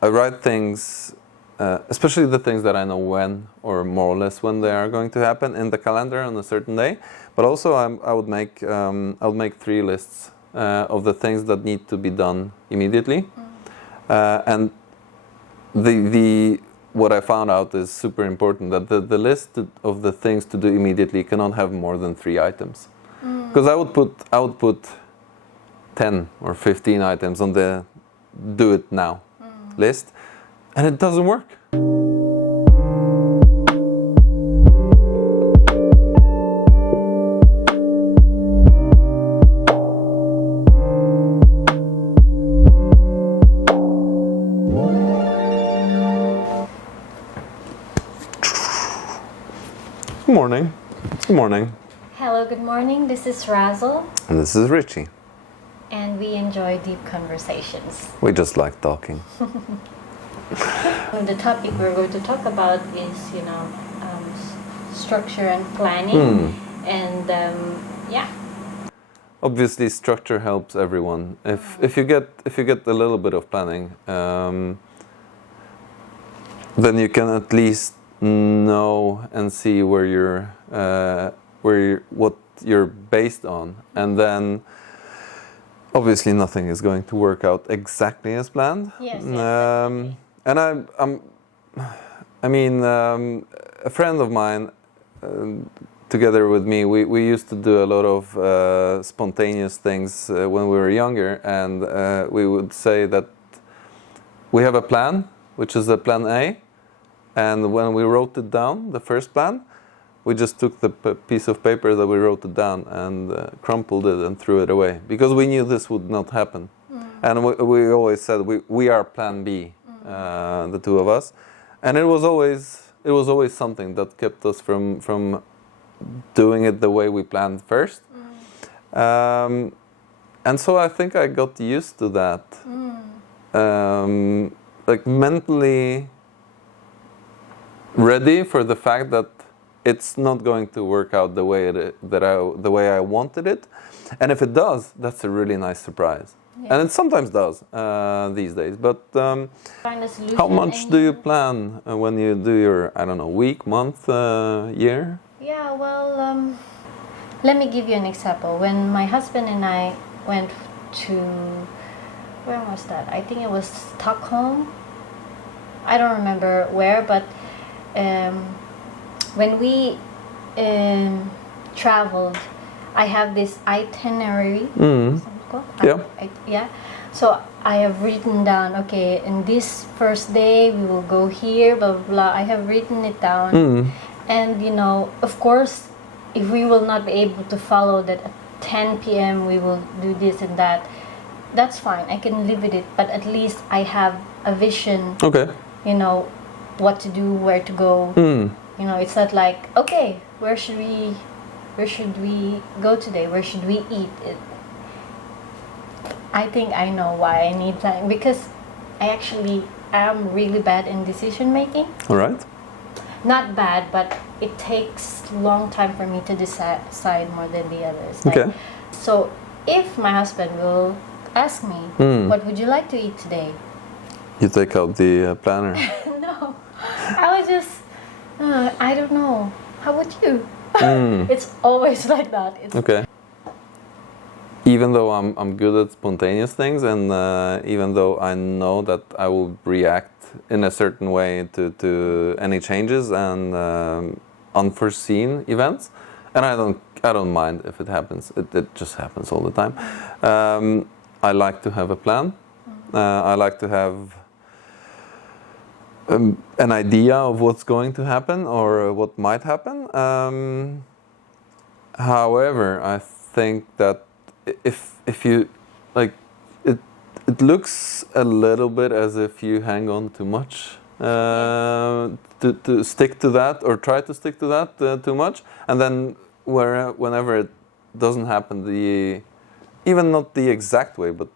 I write things, especially the things that I know when, or more or less when they are going to happen, in the calendar on a certain day. But also, I would make 3 lists of the things that need to be done immediately, and what I found out is super important, that the list of the things to do immediately cannot have more than 3 items. Because I would put 10 or 15 items on the do it now list, and it doesn't work. Good morning. Good morning. Hello, good morning. This is Razzle. And this is Richie. And we enjoy deep conversations. We just like talking. The topic we're going to talk about is, structure and planning. And yeah. Obviously, structure helps everyone. If you get a little bit of planning, then you can at least know and see what you're based on, and then obviously nothing is going to work out exactly as planned. Yes. And a friend of mine, together with me, we used to do a lot of spontaneous things when we were younger, and we would say that we have a plan, which is a plan A. And when we wrote it down, the first plan, we just took the piece of paper that we wrote it down and crumpled it and threw it away, because we knew this would not happen. And we always said we are plan B, the two of us. And it was always something that kept us from doing it the way we planned first. And so I think I got used to that. Like mentally ready for the fact that it's not going to work out the way the way I wanted it, and if it does, that's a really nice surprise. Yeah. And it sometimes does these days. But how much do you plan when you do your week, month, year? Yeah, well, let me give you an example. When my husband and I went to, where was that? I think it was Stockholm. I don't remember where, but when we traveled, I have this itinerary. Yeah. So I have written down, okay, in this first day we will go here, blah blah blah. I have written it down, and of course, if we will not be able to follow that at 10 p.m. we will do this and that. That's fine. I can live with it, but at least I have a vision. Okay. What to do, where to go. It's not like, okay, where should we go today? Where should we eat? I think I know why I need time, because I actually am really bad in decision making. All right. Not bad, but it takes a long time for me to decide more than the others. Okay. So if my husband will ask me, what would you like to eat today? You take out the planner. No. I was just, I don't know. How about you? It's always like that. Okay. Even though I'm good at spontaneous things, and even though I know that I will react in a certain way to any changes and unforeseen events, and I don't mind if it happens. It just happens all the time. I like to have a plan. I like to have an idea of what's going to happen or what might happen. However, I think that if you like, it looks a little bit as if you hang on too much to stick to that, or try to stick to that too much, and then whenever it doesn't happen even not the exact way, but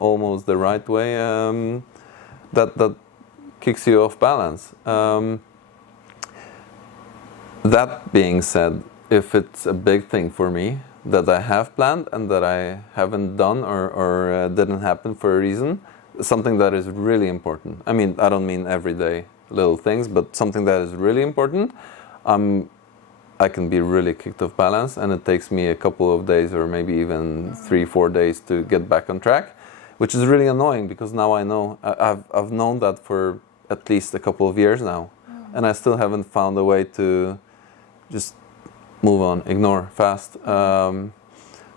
almost the right way, that kicks you off balance. That being said, if it's a big thing for me that I have planned and that I haven't done or didn't happen for a reason, something that is really important. I mean, I don't mean everyday little things, but something that is really important, I can be really kicked off balance, and it takes me a couple of days or maybe even 3-4 days to get back on track, which is really annoying because now I know I've known that for at least a couple of years now, and I still haven't found a way to just move on, ignore fast.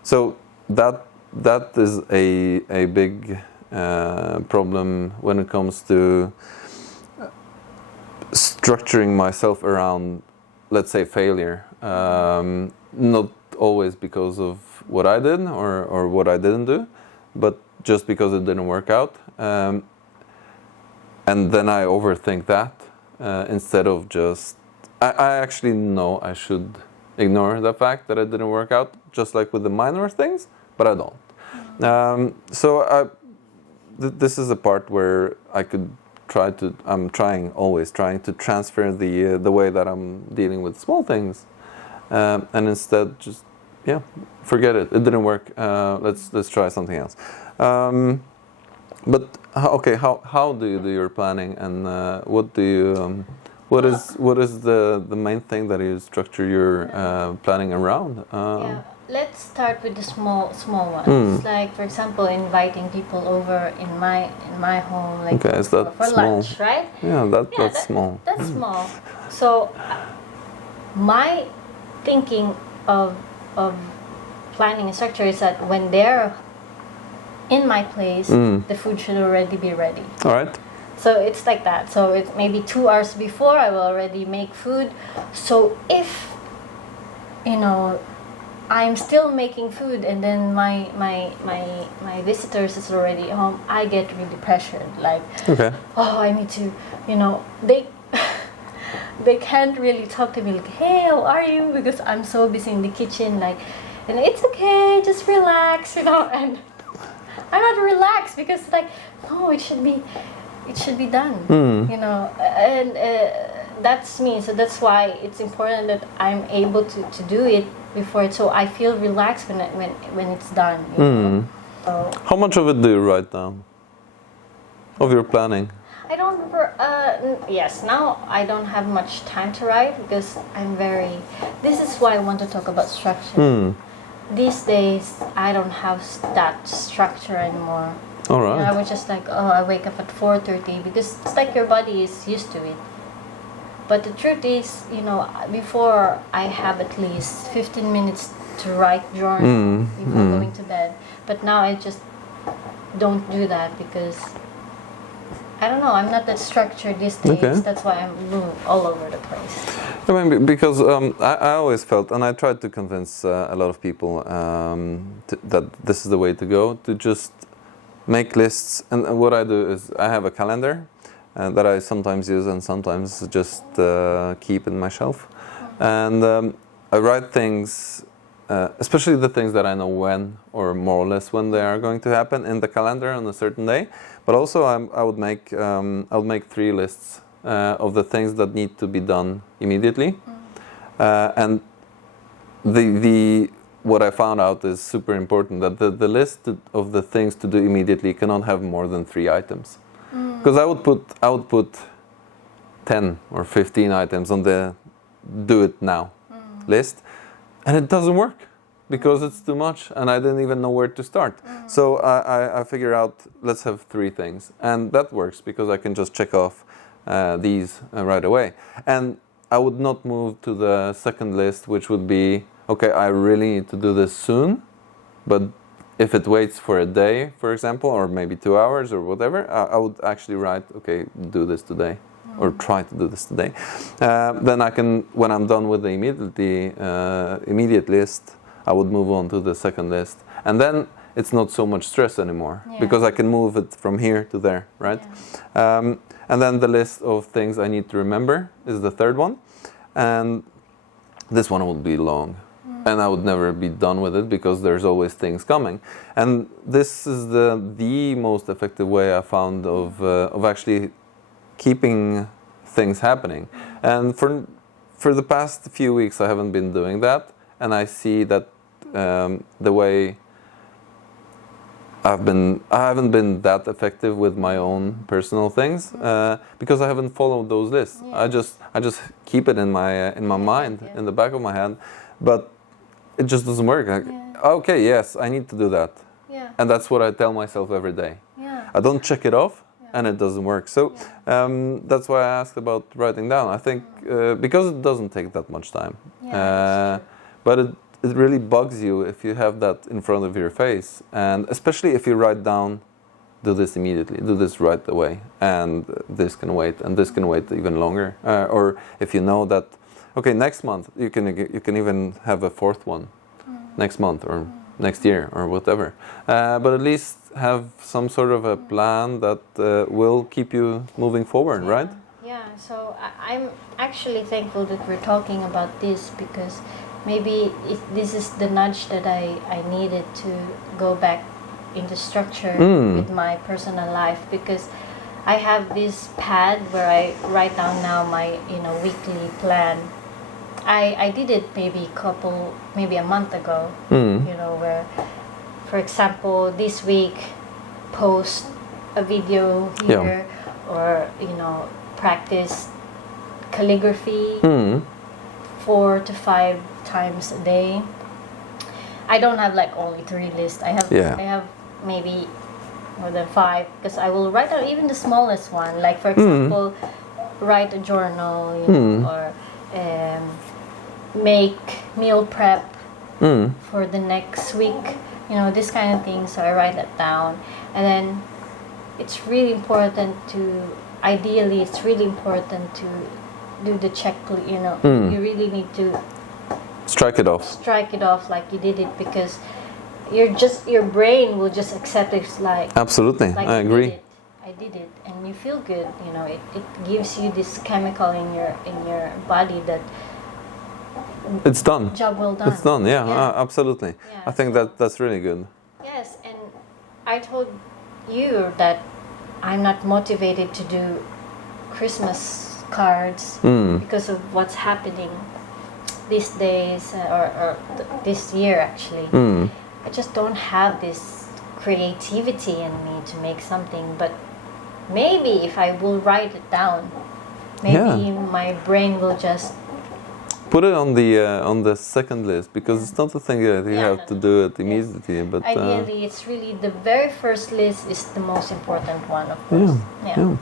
So that is a big problem when it comes to structuring myself around, let's say, failure. Not always because of what I did or what I didn't do, but just because it didn't work out. And then I overthink that instead of just... I actually know I should ignore the fact that it didn't work out, just like with the minor things, but I don't. This is a part where I could always trying to transfer the way that I'm dealing with small things, and instead just forget it. It didn't work. Let's try something else. But okay, how do you do your planning, and what do you what is the main thing that you structure your planning around? Let's start with the small ones. Like, for example, inviting people over in my home, like for lunch, right? That's small. That's small. So my thinking of planning a structure is that when they're in my place, the food should already be ready. All right. So it's like that. So it's maybe 2 hours before I will already make food. So if I'm still making food and then my visitors is already home, I get really pressured. Like, I need to, they can't really talk to me like, hey, how are you? Because I'm so busy in the kitchen, like, and it's okay, just relax, and I'm not relaxed because like, no, it should be done, and that's me. So that's why it's important that I'm able to do it before it, so I feel relaxed when it's done. So, how much of it do you write down of your planning? I don't remember. Yes, now I don't have much time to write because this is why I want to talk about structure. These days I don't have that structure anymore. All right. I was just like, I wake up at 4:30 because it's like your body is used to it. But the truth is, before I have at least 15 minutes to write journal before going to bed. But now I just don't do that because, I don't know, I'm not that structured these days. Okay. That's why I'm all over the place. I mean, because I always felt, and I tried to convince a lot of people that this is the way to go, to just make lists. And what I do is I have a calendar that I sometimes use and sometimes just keep in my shelf. And I write things, especially the things that I know when, or more or less when they are going to happen, in the calendar on a certain day. But also I would make 3 lists of the things that need to be done immediately. And what I found out is super important, that the list of the things to do immediately cannot have more than 3 items. Because I would put 10 or 15 items on the do it now list, and it doesn't work because it's too much and I didn't even know where to start. So I figured out, let's have 3 things, and that works because I can just check off these right away. And I would not move to the second list, which would be, okay, I really need to do this soon, but if it waits for a day, for example, or maybe 2 hours or whatever, I would actually write, okay, do this today, or try to do this today. Then I can, when I'm done with the immediate list, I would move on to the second list. And then it's not so much stress anymore, because I can move it from here to there, right? Yeah. And then the list of things I need to remember is the third one. And this one would be long. And I would never be done with it because there's always things coming. And this is the most effective way I found of actually keeping things happening. And for the past few weeks I haven't been doing that, and I see that the way I haven't been that effective with my own personal things because I haven't followed those lists. Yeah. I just keep it in my mind, yeah. in the back of my head, but it just doesn't work. Like, Yeah. okay, yes, I need to do that, Yeah. and that's what I tell myself every day. Yeah. I don't check it off, Yeah. and it doesn't work. So that's why I asked about writing down. I think because it doesn't take that much time, Yeah, but it really bugs you if you have that in front of your face, and especially if you write down, do this immediately, do this right away, and this can wait, and this can wait even longer. Or if you know that, okay, next month you can even have a fourth one, next month or next year or whatever. But at least have some sort of a plan that will keep you moving forward, right? Yeah, so I'm actually thankful that we're talking about this, because maybe this is the nudge that I needed to go back into structure with my personal life, because I have this pad where I write down now my weekly plan. I did it maybe a month ago, where, for example, this week post a video here, or practice calligraphy 4 to 5 times a day. I don't have like only 3 lists. I have maybe more than 5, because I will write out even the smallest one. Like, for example, write a journal, or make meal prep for the next week. This kind of thing. So I write that down, and then it's really important to. Ideally, it's really important to do the checklist. You really need to strike it off. Strike it off like you did it, because your brain will just accept it like. Absolutely, like I agree. I did it, and you feel good. It gives you this chemical in your body that. It's done. Job well done. It's done. Yeah. Absolutely. Yeah, I think that's really good. Yes, and I told you that I'm not motivated to do Christmas cards because of what's happening these days, or this year actually. I just don't have this creativity in me to make something, but maybe if I will write it down, maybe my brain will just put it on the second list, because it's not a thing that you have to do it immediately. But ideally, it's really the very first list is the most important one, of course. Yeah.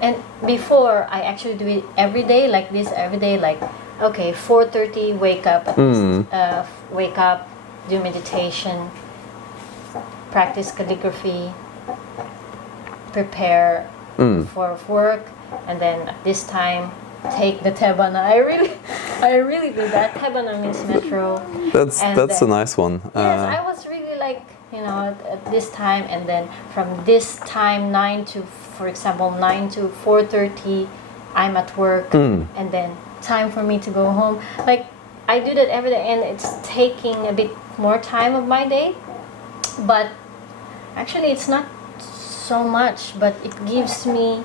And before, I actually do it every day, like this every day. Like, okay, 4:30, wake up. At least, wake up, do meditation, practice calligraphy, prepare for work, and then at this time, take the Tebana. I really do that. Tebana means metro. That's a nice one. Yes, I was really like, at this time, and then from this time 9 to 4:30, I'm at work, and then time for me to go home. Like, I do that every day, and it's taking a bit more time of my day, but actually it's not so much, but it gives me,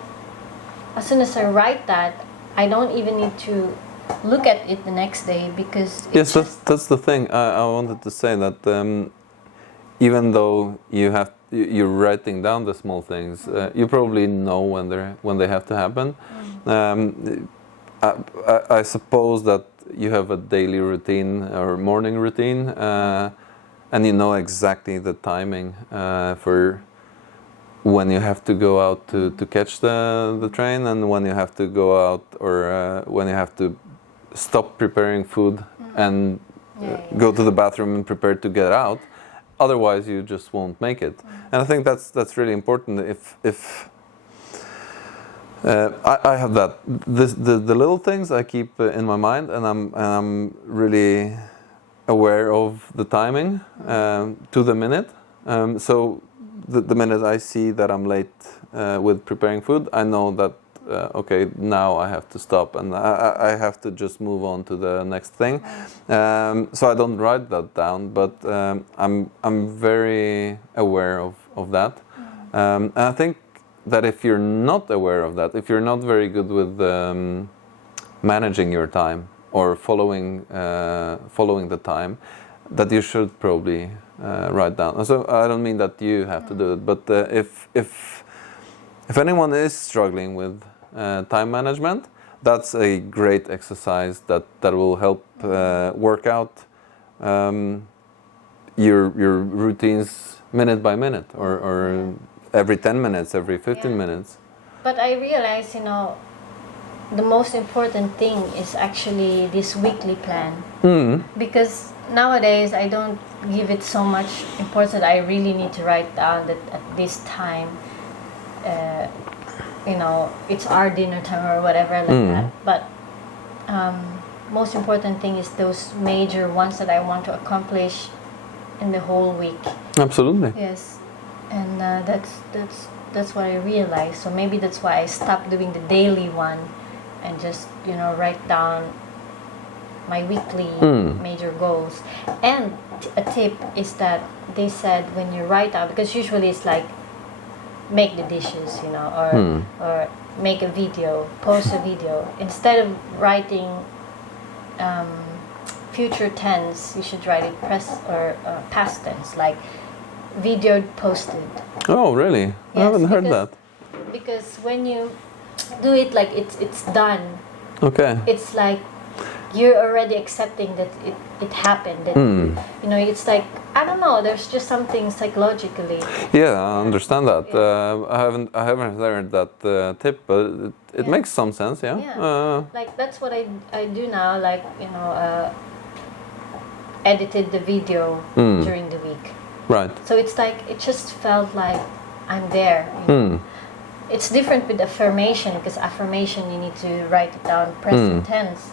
as soon as I write that, I don't even need to look at it the next day, because yes, that's the thing. I wanted to say that even though you're writing down the small things, you probably know when they have to happen. I suppose that you have a daily routine or morning routine, and you know exactly the timing for when you have to go out to catch the train, and when you have to go out, or when you have to stop preparing food and go to the bathroom and prepare to get out. Otherwise, you just won't make it. And I think that's really important. If I have that, the little things I keep in my mind, and I'm really aware of the timing to the minute. So the minute I see that I'm late with preparing food, I know that okay, now I have to stop, and I have to just move on to the next thing. So I don't write that down, but I'm very aware of that. And I think that if you're not aware of that, if you're not very good with managing your time or following the time, that you should probably write down. So I don't mean that you have to do it, but if anyone is struggling with time management, that's a great exercise that will help work out your routines minute by minute, or every 10 minutes, every 15 minutes. But I realize, the most important thing is actually this weekly plan. Because nowadays I don't give it so much importance. I really need to write down that at this time, it's our dinner time or whatever like that. But most important thing is those major ones that I want to accomplish in the whole week. Absolutely. Yes, and that's what I realized. So maybe that's why I stopped doing the daily one and just write down my weekly major goals. And a tip is that they said when you write out, because usually it's like make the dishes, or make a video, post a video. Instead of writing future tense, you should write it past tense, like video posted. Oh, really? Yes, I haven't heard that. Because when you do it like it's done, okay, it's like you're already accepting that it happened. That, it's like, I don't know, there's just something psychologically. Yeah, I understand that. Yeah. I haven't heard that tip, but it makes some sense. Yeah. Yeah. Like that's what I do now. Like edited the video during the week. Right. So it's like it just felt like I'm there. It's different with affirmation, because affirmation you need to write it down present tense.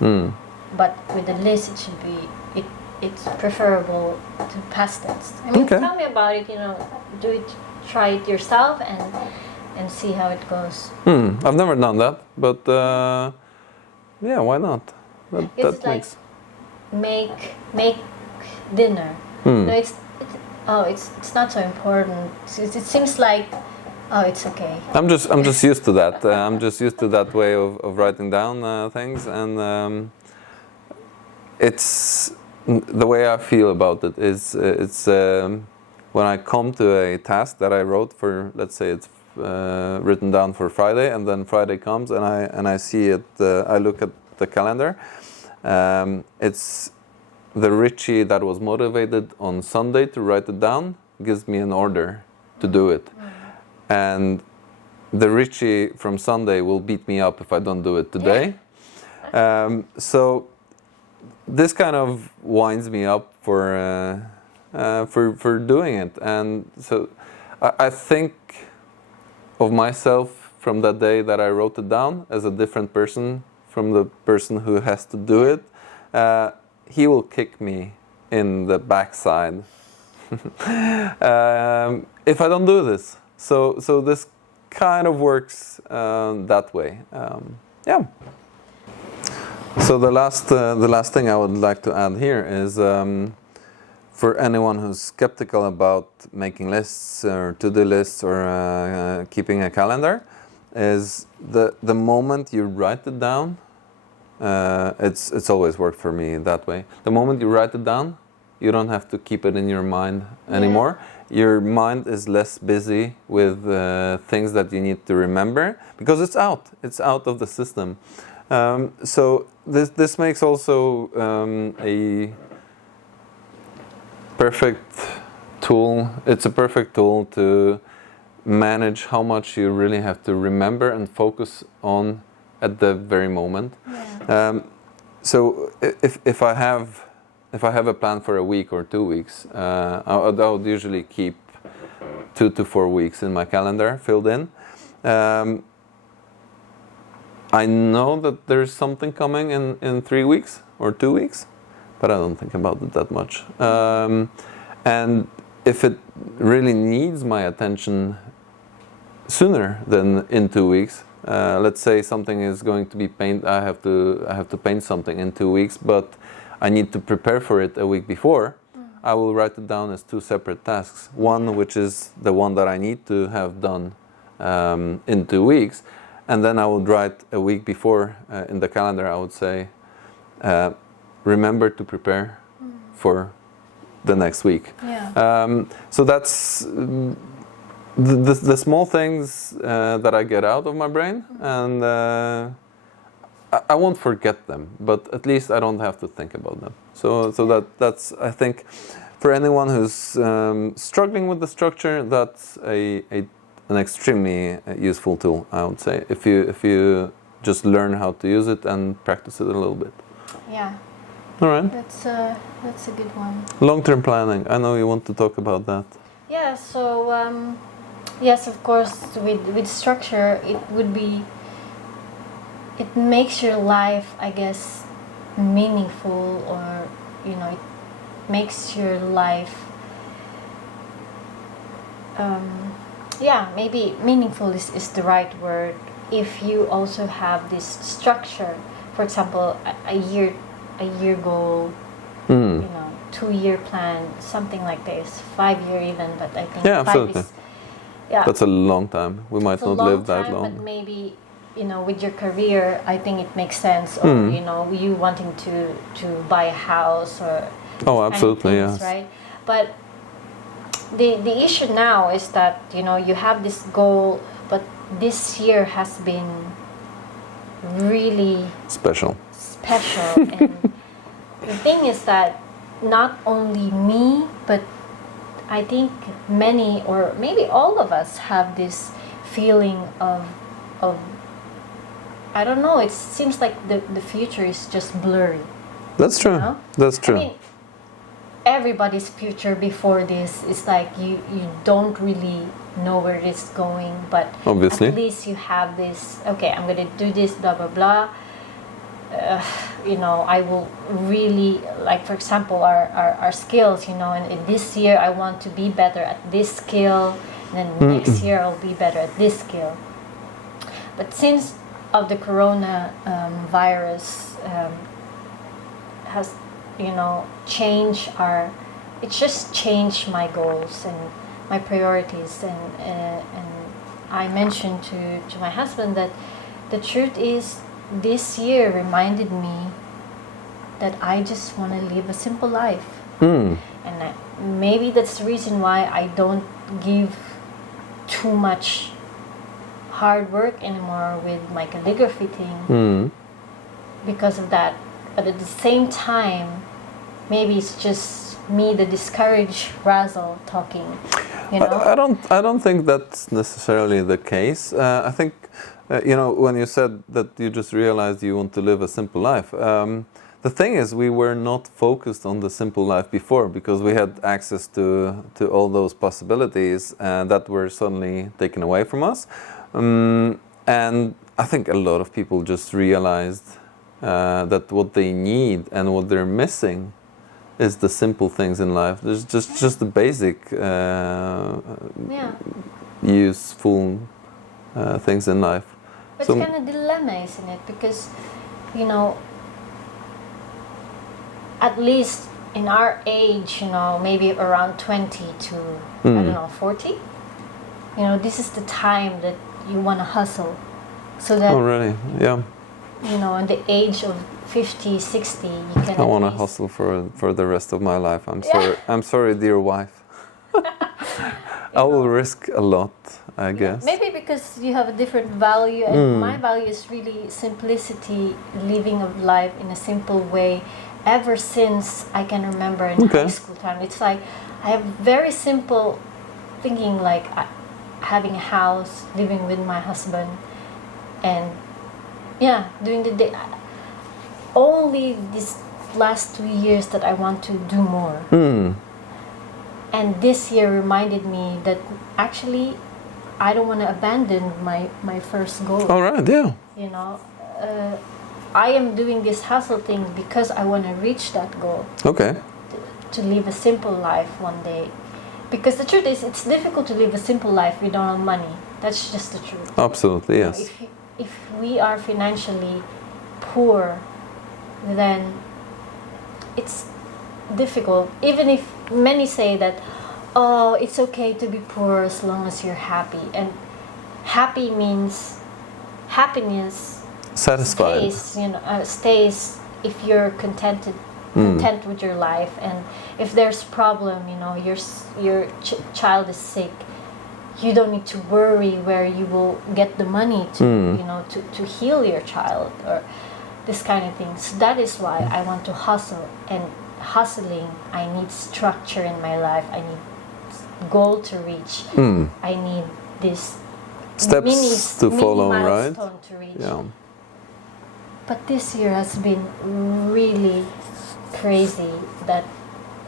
But with the list, it should be it's preferable to past tense. I mean, tell me about it. Try it yourself and see how it goes. I've never done that, but yeah, why not? It's like make dinner. No, it's not so important. It seems like, it's okay. I'm just used to that. I'm just used to that way of writing down things, and it's the way I feel about it is it's when I come to a task that I wrote for, let's say it's written down for Friday, and then Friday comes and I see it. I look at the calendar. It's the Richie that was motivated on Sunday to write it down gives me an order to do it. And the Richie from Sunday will beat me up if I don't do it today. So this kind of winds me up for doing it. And so I think of myself from that day that I wrote it down as a different person from the person who has to do it. He will kick me in the backside if I don't do this. So this kind of works that way. Yeah. So the last thing I would like to add here is for anyone who's skeptical about making lists or to-do lists or keeping a calendar, is the moment you write it down. It's always worked for me that way. The moment you write it down, you don't have to keep it in your mind anymore. Your mind is less busy with things that you need to remember because it's out. It's out of the system. So this makes also a perfect tool. It's a perfect tool to manage how much you really have to remember and focus on at the very moment. So if I have a plan for a week or 2 weeks, I would usually keep 2 to 4 weeks in my calendar filled in. I know that there's something coming in 3 weeks or 2 weeks, but I don't think about it that much. And if it really needs my attention sooner than in 2 weeks, let's say something is going to be paint. I have to paint something in 2 weeks, but I need to prepare for it a week before. I will write it down as 2 separate tasks. One, which is the one that I need to have done in 2 weeks, and then I would write a week before in the calendar. I would say, remember to prepare for the next week. Yeah. So that's the small things that I get out of my brain, and I won't forget them, but at least I don't have to think about them. So that's I think for anyone who's struggling with the structure, that's an extremely useful tool, I would say, if you just learn how to use it and practice it a little bit. Yeah. All right. That's a good one. Long-term planning. I know you want to talk about that. Yeah. So yes, of course, with structure, it makes your life, I guess, meaningful, or it makes your life. Maybe meaningful is the right word. If you also have this structure, for example, a year goal, 2-year plan, something like this, 5-year even, but I think 5 absolutely. is, That's a long time. We might not live that long. But maybe, with your career, I think it makes sense, or you wanting to buy a house, or absolutely, kind of things, yes. right? But the issue now is that you have this goal, but this year has been really special. And the thing is that not only me, but I think many, or maybe all of us, have this feeling of I don't know, it seems like the future is just blurry. That's true. That's true. I mean, everybody's future before this is like you don't really know where it's going, but obviously, at least you have this, okay, I'm going to do this, blah blah blah. I will really, like, for example, our skills, and in this year I want to be better at this skill, and then next year I'll be better at this skill. But since of the corona virus has changed it just changed my goals and my priorities, and I mentioned to my husband that the truth is, this year reminded me that I just want to live a simple life. And maybe that's the reason why I don't give too much hard work anymore with my calligraphy thing, because of that. But at the same time, maybe it's just me, the discouraged Razzle, talking. I don't think that's necessarily the case. I think when you said that you just realized you want to live a simple life. The thing is, we were not focused on the simple life before, because we had access to all those possibilities that were suddenly taken away from us. And I think a lot of people just realized that what they need and what they're missing is the simple things in life. There's just the basic useful things in life. But it's kind of dilemma, isn't it? Because, at least in our age, maybe around 20 to, I don't know, 40, this is the time that you want to hustle. So that... Oh, really? Yeah. In the age of 50, 60, you can... I want to hustle for the rest of my life. I'm sorry. I'm sorry, dear wife. I will risk a lot, I guess. Maybe because you have a different value, and my value is really simplicity, living of life in a simple way. Ever since I can remember in high school time, it's like I have very simple thinking, like having a house, living with my husband, and doing the day. Only these last 2 years that I want to do more. And this year reminded me that actually I don't want to abandon my first goal. All right, yeah. I am doing this hustle thing because I want to reach that goal. Okay. To live a simple life one day. Because the truth is, it's difficult to live a simple life if you don't have money. That's just the truth. Absolutely, yes. If we are financially poor, then it's difficult. Even if many say that, oh, it's okay to be poor as long as you're happy. And happy means happiness satisfied. Stays if you're contented content with your life, and if there's problem, your child is sick, you don't need to worry where you will get the money to to heal your child or this kind of thing. So that is why I want to hustle, and hustling, I need structure in my life. I need goal to reach. I need this steps to follow, right? milestone to reach. Yeah. But this year has been really crazy that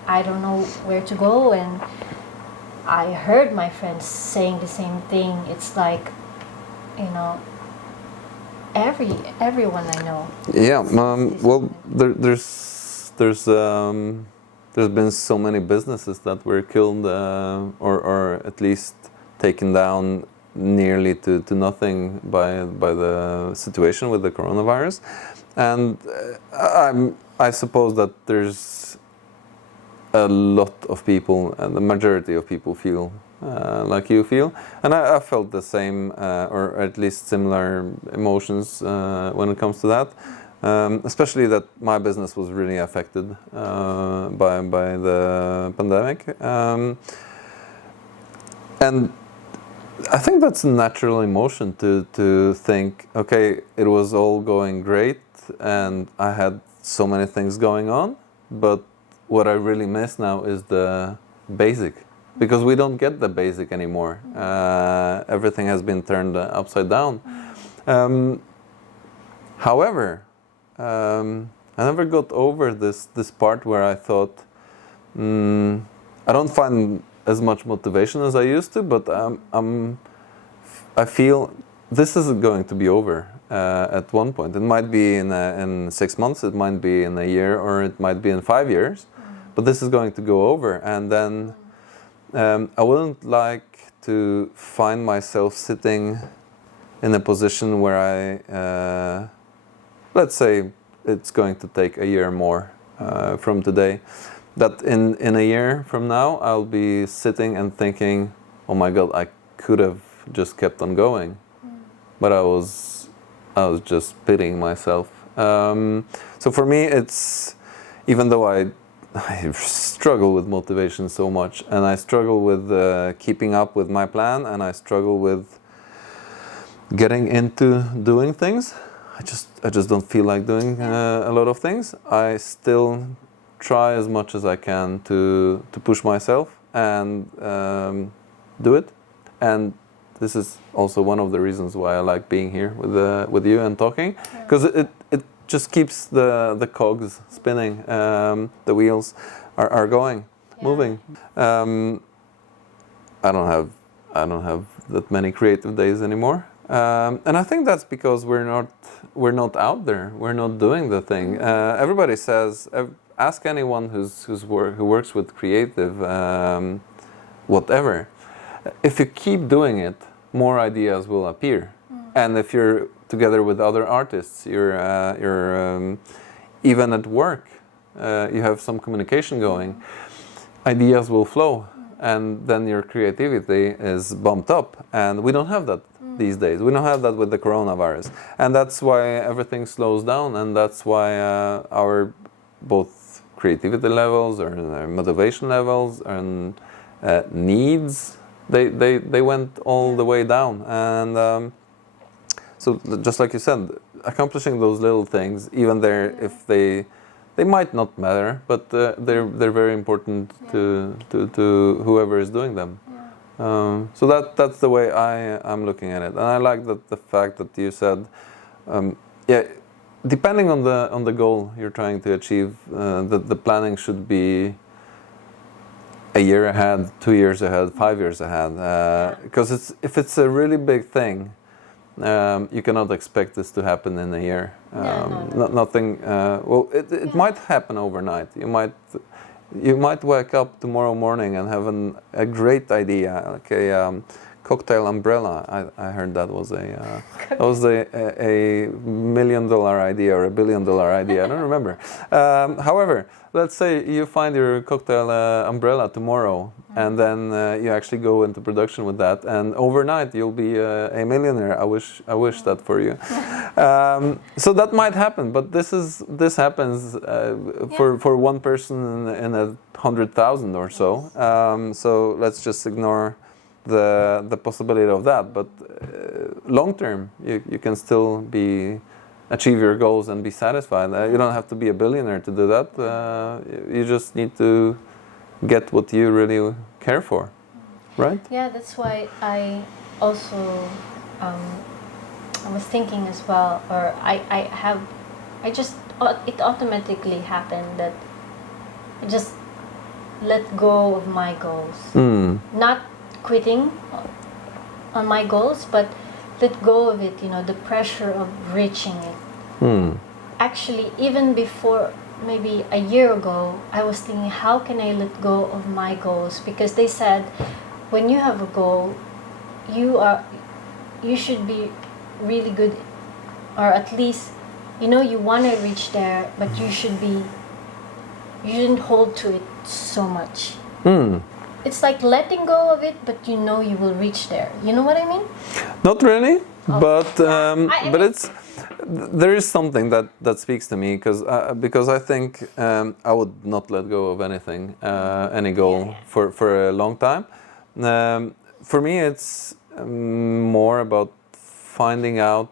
I don't know where to go, and I heard my friends saying the same thing. It's like, everyone I know. Yeah. Well, there's been so many businesses that were killed, or at least taken down nearly to nothing by the situation with the coronavirus, and I suppose that there's a lot of people, and the majority of people feel like you feel, and I felt the same, or at least similar emotions when it comes to that. Especially that my business was really affected by the pandemic, and I think that's a natural emotion to think, okay, it was all going great and I had so many things going on, but what I really miss now is the basic, because we don't get the basic anymore. Everything has been turned upside down. However, I never got over this part where I thought, I don't find as much motivation as I used to, but I feel this is going to be over at one point. It might be in 6 months, it might be in a year, or it might be in 5 years, but this is going to go over. And then I wouldn't like to find myself sitting in a position where I, let's say it's going to take a year more from today, that in a year from now I'll be sitting and thinking, oh my God, I could have just kept on going, but I was just pitying myself. So for me, it's, even though I struggle with motivation so much, and I struggle with keeping up with my plan, and I struggle with getting into doing things, I just don't feel like doing a lot of things. I still try as much as I can to push myself and do it. And this is also one of the reasons why I like being here with you and talking, because it just keeps the cogs spinning, the wheels are going, moving. I don't have that many creative days anymore. And I think that's because we're not out there. We're not doing the thing. Everybody says, ask anyone who works with creative, whatever. If you keep doing it, more ideas will appear. And if you're together with other artists, you're even at work, you have some communication going, ideas will flow, and then your creativity is bumped up. And we don't have that these days. We don't have that with the coronavirus. And that's why everything slows down, and that's why our both creativity levels or motivation levels and needs, they went all the way down. And so just like you said, accomplishing those little things, even there, if they might not matter, but they're very important to whoever is doing them. So that's the way I'm looking at it, and I like the fact that you said, depending on the goal you're trying to achieve, the planning should be a year ahead, 2 years ahead, 5 years ahead, because if it's a really big thing, you cannot expect this to happen in a year. Nothing. Well, it might happen overnight. You might wake up tomorrow morning and have a great idea. Okay, cocktail umbrella. I heard that was a $1 million idea or $1 billion idea. I don't remember. However, let's say you find your cocktail umbrella tomorrow, and then you actually go into production with that, and overnight you'll be a millionaire. I wish that for you. So that might happen, but this happens for one person in 100,000 or so. So let's just ignore the possibility of that. But long term, you can still achieve your goals and be satisfied. You don't have to be a billionaire to do that. You just need to get what you really care for, right? Yeah, that's why I also I was thinking as well, or it automatically happened that I just let go of my goals. Not quitting on my goals, but let go of it, the pressure of reaching it. Actually, even before, maybe a year ago, I was thinking, how can I let go of my goals? Because they said, when you have a goal, you should be really good, or at least, you want to reach there, but you shouldn't hold to it so much. It's like letting go of it, but you will reach there. You know what I mean? Not really, but there is something that speaks to me because I think I would not let go of anything, any goal for a long time. For me, it's more about finding out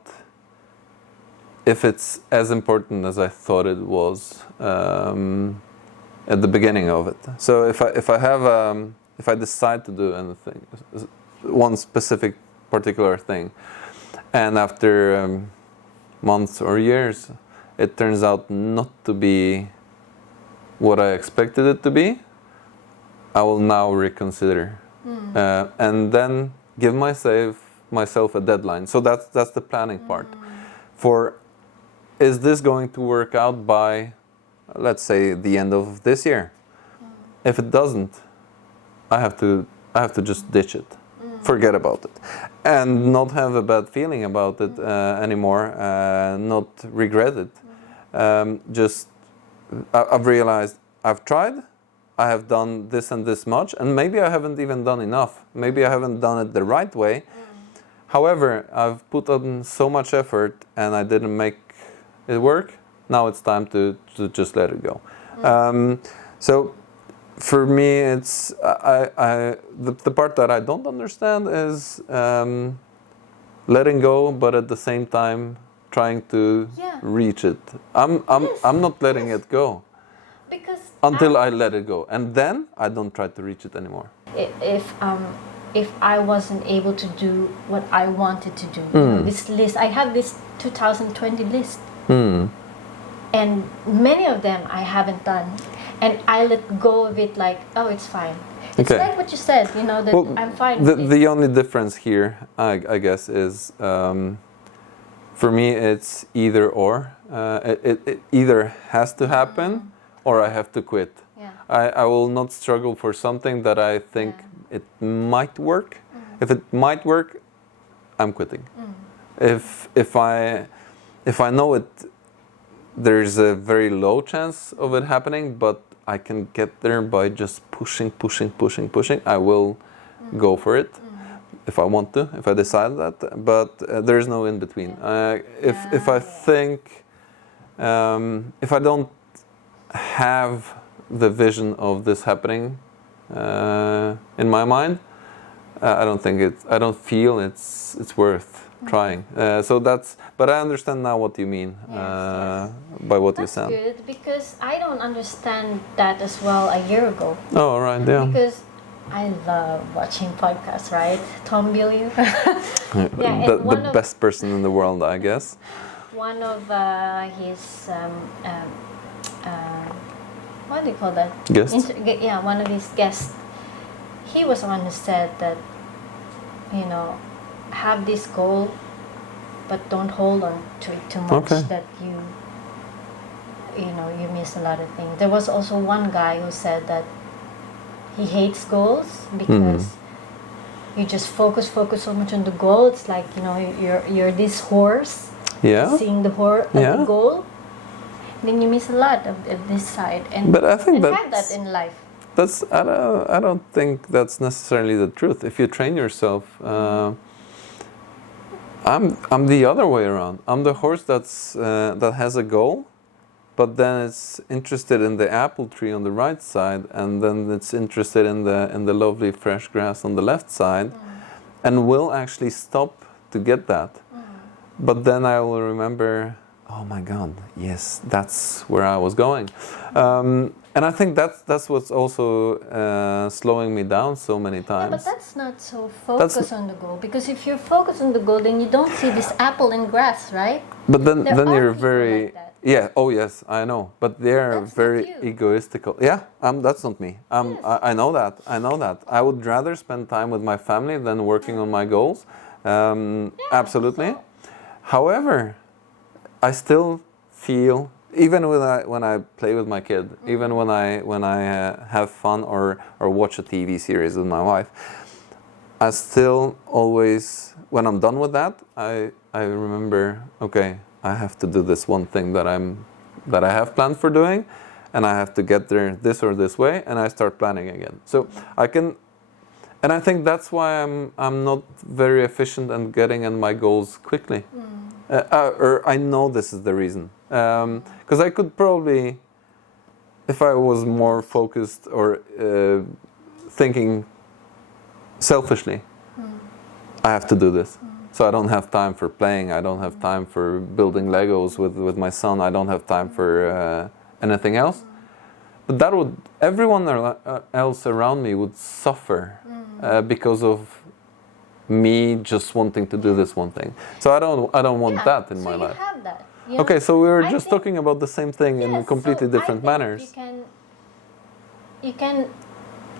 if it's as important as I thought it was at the beginning of it. So if I decide to do anything, one specific particular thing, and after months or years, it turns out not to be what I expected it to be, I will now reconsider, and then give myself a deadline. So that's the planning part. For, is this going to work out by, let's say, the end of this year? If it doesn't, I have to just ditch it, forget about it, and not have a bad feeling about it anymore, not regret it. I've realized I've tried, I have done this and this much, and maybe I haven't even done enough. Maybe I haven't done it the right way. However, I've put on so much effort and I didn't make it work. Now it's time to just let it go. So for me, it's the part that I don't understand is letting go, but at the same time trying to reach it. I'm not letting it go until I let it go, and then I don't try to reach it anymore. If I wasn't able to do what I wanted to do, this list, I have this 2020 list, and many of them I haven't done, and I let go of it like, oh, it's fine. It's like what you said, that I'm fine with it. The only difference here, I guess, is for me it's either or. It either has to happen or I have to quit. Yeah. I will not struggle for something that I think it might work. If it might work, I'm quitting. If I know there's a very low chance of it happening, but I can get there by just pushing, I will go for it if I want to, if I decide that. But there's no in between. If I think, if I don't have the vision of this happening in my mind, I don't feel it's worth trying. But I understand now what you mean by what you said. That's good, because I don't understand that as well a year ago. Oh, right, yeah. Because I love watching podcasts, right? Tom Billion. The best person in the world, I guess. One of his what do you call that? Guests? One of his guests. He was the one who said that, have this goal, but don't hold on to it too much. Okay. That you miss a lot of things. There was also one guy who said that he hates goals because, you just focus so much on the goal. It's like, you know, you're this horse, Yeah. seeing the Yeah. the goal. Then you miss a lot of this side, and But I think and have that in life. I don't think that's necessarily the truth. If you train yourself, I'm the other way around. I'm the horse that has a goal, but then it's interested in the apple tree on the right side, and then it's interested in the lovely fresh grass on the left side, and will actually stop to get that. But then I will remember, oh my God, yes, that's where I was going. And I think that's what's also slowing me down so many times. Yeah, but that's not so focused on the goal, because if you're focused on the goal, then you don't see this apple in grass, right? But then you're people very like that. yeah. Oh yes, I know. But they're That's not very you. egoistical. Yeah, that's not me. Yes. I know that. I know that. I would rather spend time with my family than working on my goals. Absolutely. so- However, I still feel, even when I play with my kid, even when I have fun or watch a TV series with my wife, I still always, when I'm done with that, I remember, okay, I have to do this one thing that I have planned for doing, and I have to get there this or this way, and I start planning again. So I can, and I think that's why I'm not very efficient at getting in my goals quickly. Or I know this is the reason. Because I could probably, if I was more focused or thinking selfishly, I have to do this. So I don't have time for playing. I don't have time for building Legos with my son. I don't have time for anything else. But that would, everyone else around me would suffer because of me just wanting to do this one thing. So I don't want that in my life. You have that. Okay, so we were I just think- talking about the same thing in Yes, completely so I different think manners. You can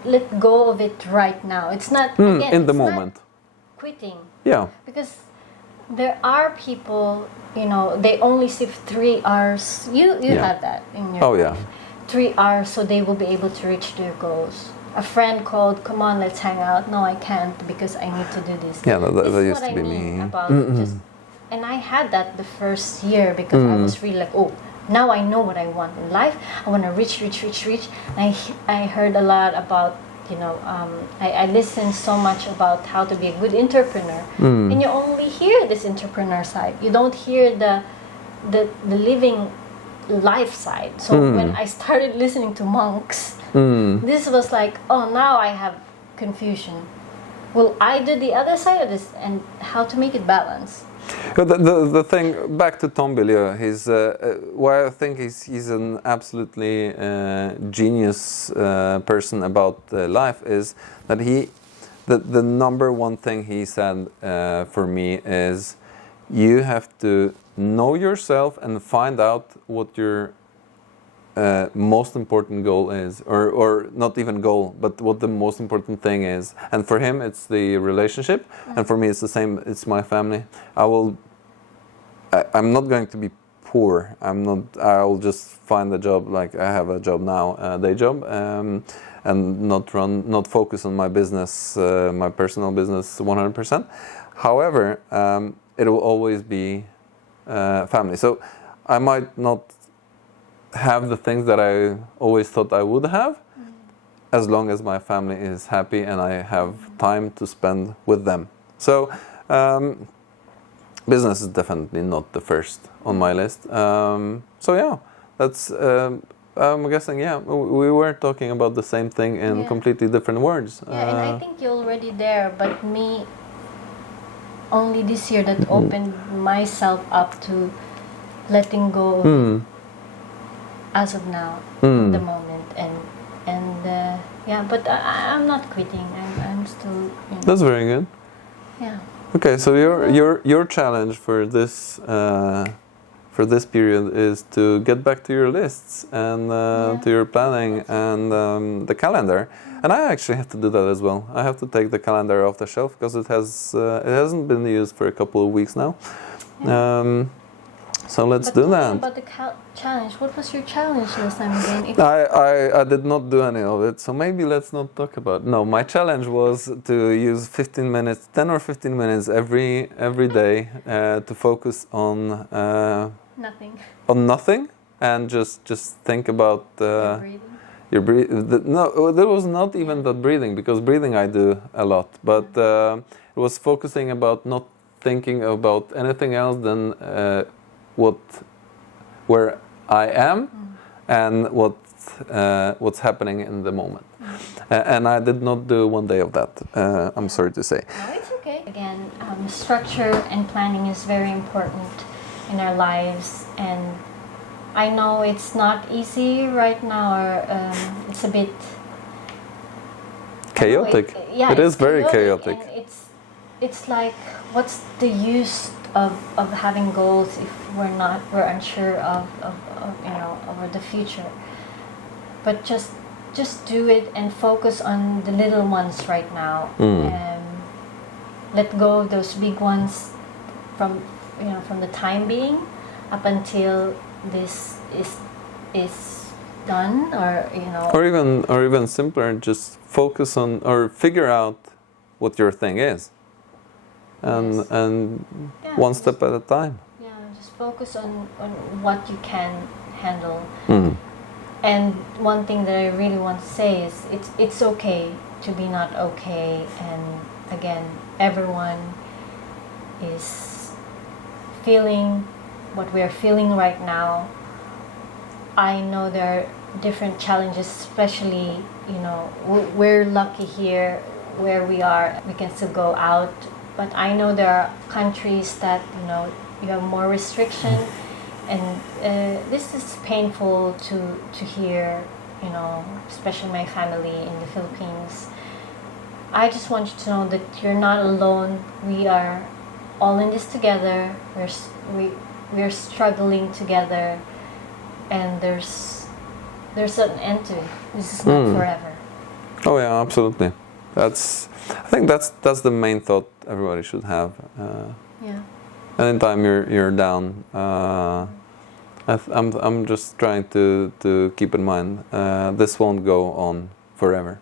let go of it right now. It's not again, In the it's not moment. quitting, Yeah. because there are people, you know, they only save 3 hours. You Yeah. have that in your Oh, life. yeah. 3 hours so they will be able to reach their goals. A friend called, come on, let's hang out. No, I can't because I need to do this. Yeah, that This is used what to I be mean me. about just, and I had that the first year because I was really like, oh, now I know what I want in life. I want to reach. And I heard a lot about, you know, I listened so much about how to be a good entrepreneur, and you only hear this entrepreneur side. You don't hear the living life side. So when I started listening to monks, this was like, oh, now I have confusion. Will I do the other side of this, and how to make it balance? But the thing, back to Tom Billieux, why I think he's an absolutely genius person about life is that the number one thing he said for me is, you have to know yourself and find out what your most important goal is, or not even goal, but what the most important thing is. And for him, it's the relationship, and for me, it's the same. It's my family. I'm not going to be poor. I'll just find a job like I have a job now, a day job, and not focus on my business, my personal business, 100%. However, it will always be family. So I might not have the things that I always thought I would have, as long as my family is happy and I have time to spend with them. So business is definitely not the first on my list. So yeah, that's I'm guessing, yeah, we were talking about the same thing in completely different words. Yeah, and I think you're already there, but me, only this year that opened myself up to letting go of it as of now, in the moment, and yeah, but I'm not quitting. I'm still, you know. That's very good. Yeah. Okay, so your challenge for this period is to get back to your lists and to your planning and the calendar. And I actually have to do that as well. I have to take the calendar off the shelf because it hasn't been used for a couple of weeks now. So let's But do talking that. about the challenge, what was your challenge last time again? I did not do any of it, so maybe let's not talk about. No, my challenge was to use 15 minutes, 10 or 15 minutes every day to focus on Nothing. on nothing and just think about Breathing. your breathing. No, there was not even that breathing, because breathing I do a lot, but it was focusing about not thinking about anything else than where I am and what's happening in the moment. And I did not do one day of that. I'm sorry to say. No, it's okay. Again, structure and planning is very important in our lives, and I know it's not easy right now, or it's a bit Chaotic. Yeah, it is very chaotic. And it's like, what's the use of having goals if we're unsure of over the future? But just do it and focus on the little ones right now. Let go of those big ones from the time being up until this is done, or even simpler, just focus on or figure out what your thing is, and Yes. and Yeah, one step at a time. Yeah, just focus on what you can handle. Mm. And one thing that I really want to say is it's okay to be not okay, and again, everyone is feeling what we are feeling right now. I know there are different challenges, especially, we're lucky here where we are. We can still go out, but I know there are countries that, you have more restriction, and this is painful to hear, especially my family in the Philippines. I just want you to know that you're not alone. We are all in this together. We're struggling together, and there's an end to it. This is not forever. Oh yeah, absolutely. I think that's the main thought everybody should have. Yeah. Anytime you're down, I'm just trying to keep in mind this won't go on forever.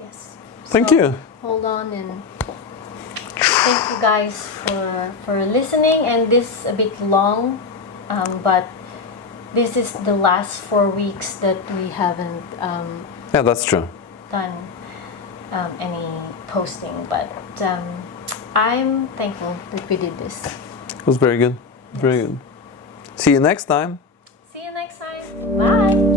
Yes. Thank So, you. Hold on, and thank you guys for listening. And this is a bit long, but this is the last 4 weeks that we haven't Yeah, that's true. done any posting, but I'm thankful that we did this. It was very good. Very good. See you next time. See you next time. Bye.